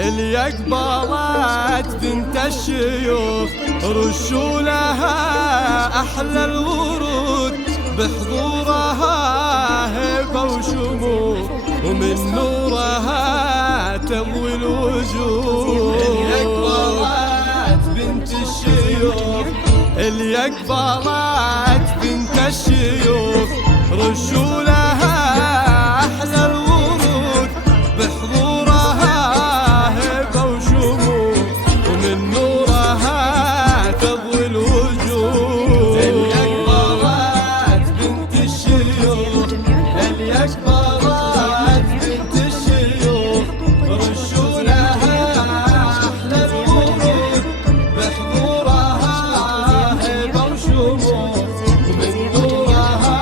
اللي اقبلت بنت الشيوخ رشوا لها احلى الورود بحضورها هيبه وشموخ ومن نورها تضوي الوجوه. اللي اقبلت بنت الشيوخ اللي اقبلت بنت الشيوخ رشوا لها احلى الورود بحضورها هيبه وشموخ ومن نورها تضوي الوجوه. اللي اقبلت بنت الشيوخ اللي اقبلت بنت الشيوخ رشوا لها احلى الورود بحضورها هيبه وشموخ ومن نورها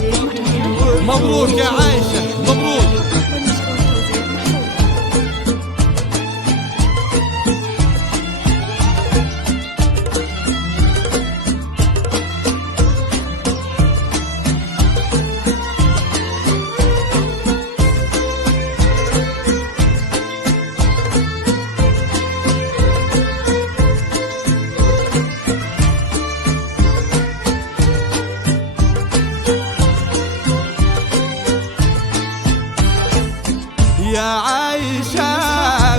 تضوي الوجوه. مبروك يا عايشة مبروك. يا عايشة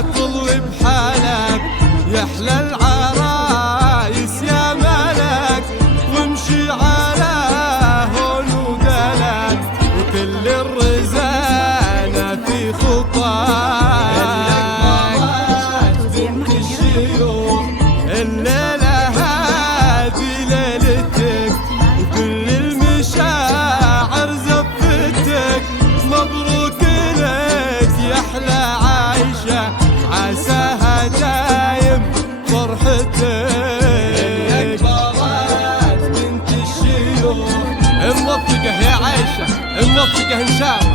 تضوي بحالك يحلى العرايس يا ملك وامشي على هون ودلك وكل الرزانة في خطاك. بنت الشيوخ الليلة هذه ليلتك وكل المشاعر زفتك. مبروك يحلى عايشة عساها دايم فرحتك. اللي اقبلت بنت الشيوخ موفقة يا عايشة موفقة ان شاء الله.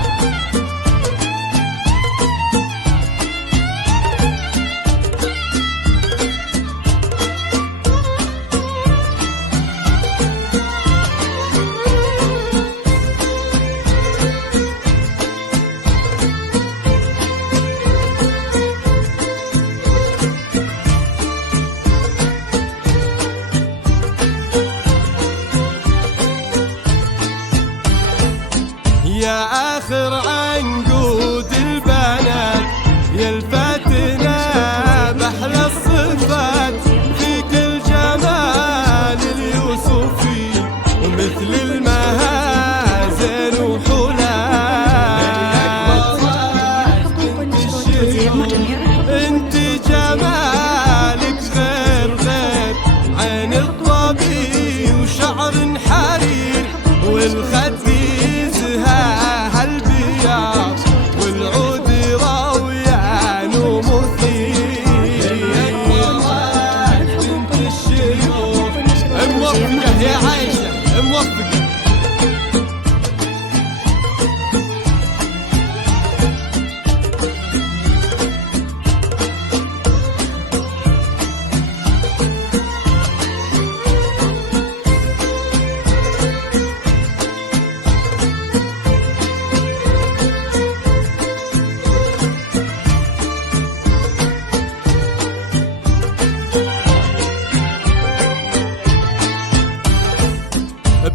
يا آخر عنقود البنات يا الفاتنة بأحلى الصفات فيك الجمال اليوسفي ومثل المهازل وحلال. بنت الشيوخ انت جمالك غير عين الظبي وشعر حرير والخد هالبياض والعود راويان ومثير. بنت الشيوخ موفقة يا عايشة موفقة.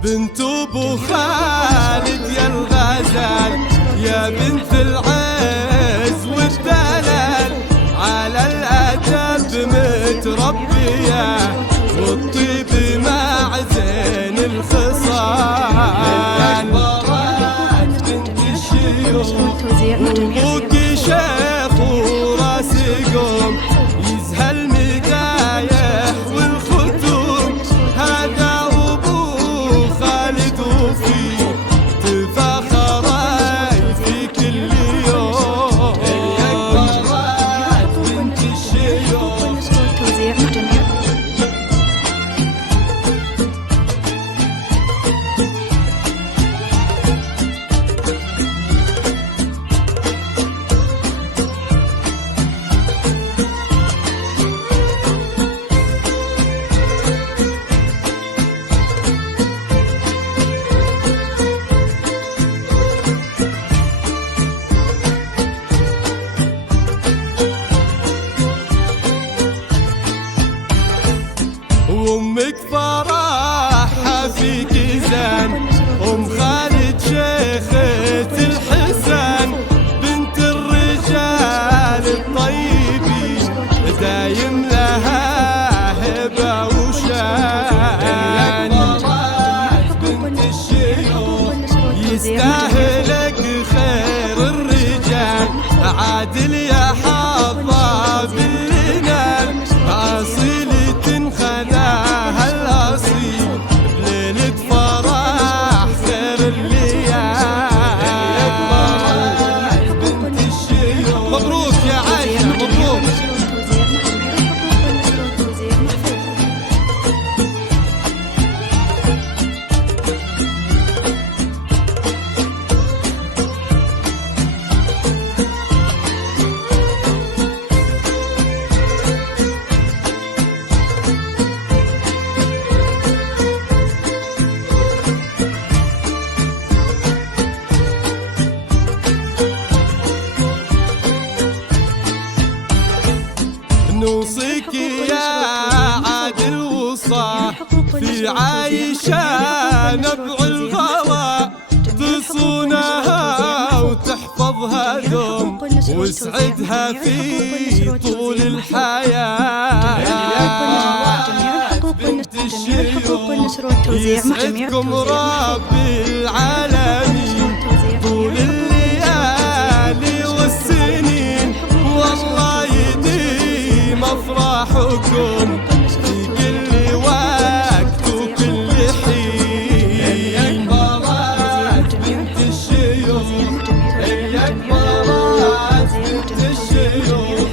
بنت ابو خالد يا الغزال يا بنت العز والدلال على الادب متربيه والطيب مع زين الخصال. بنت الشيوخ وابوك شيخ وراسي قوم يزهى المدايح والختوم. هذا الشيوخ يستاهلك خير الرجال عادل يا حظى بالليل أصيلة خذاها الأصيل بليلة فرح خير الليال بنت الشيوخ مبروك يا عايشة مبروك نوصيك يا عادل وصاح في عايشة نبع الغلا تصونها وتحفظها دوم واسعدها في طول الحياة بنت الشيوخ يسعدكم رب العالمين طول الليالي والسنين والله يديم أفراحكم في كل وقت وكل حين مرات بنت الشيوخ بنت الشيوخ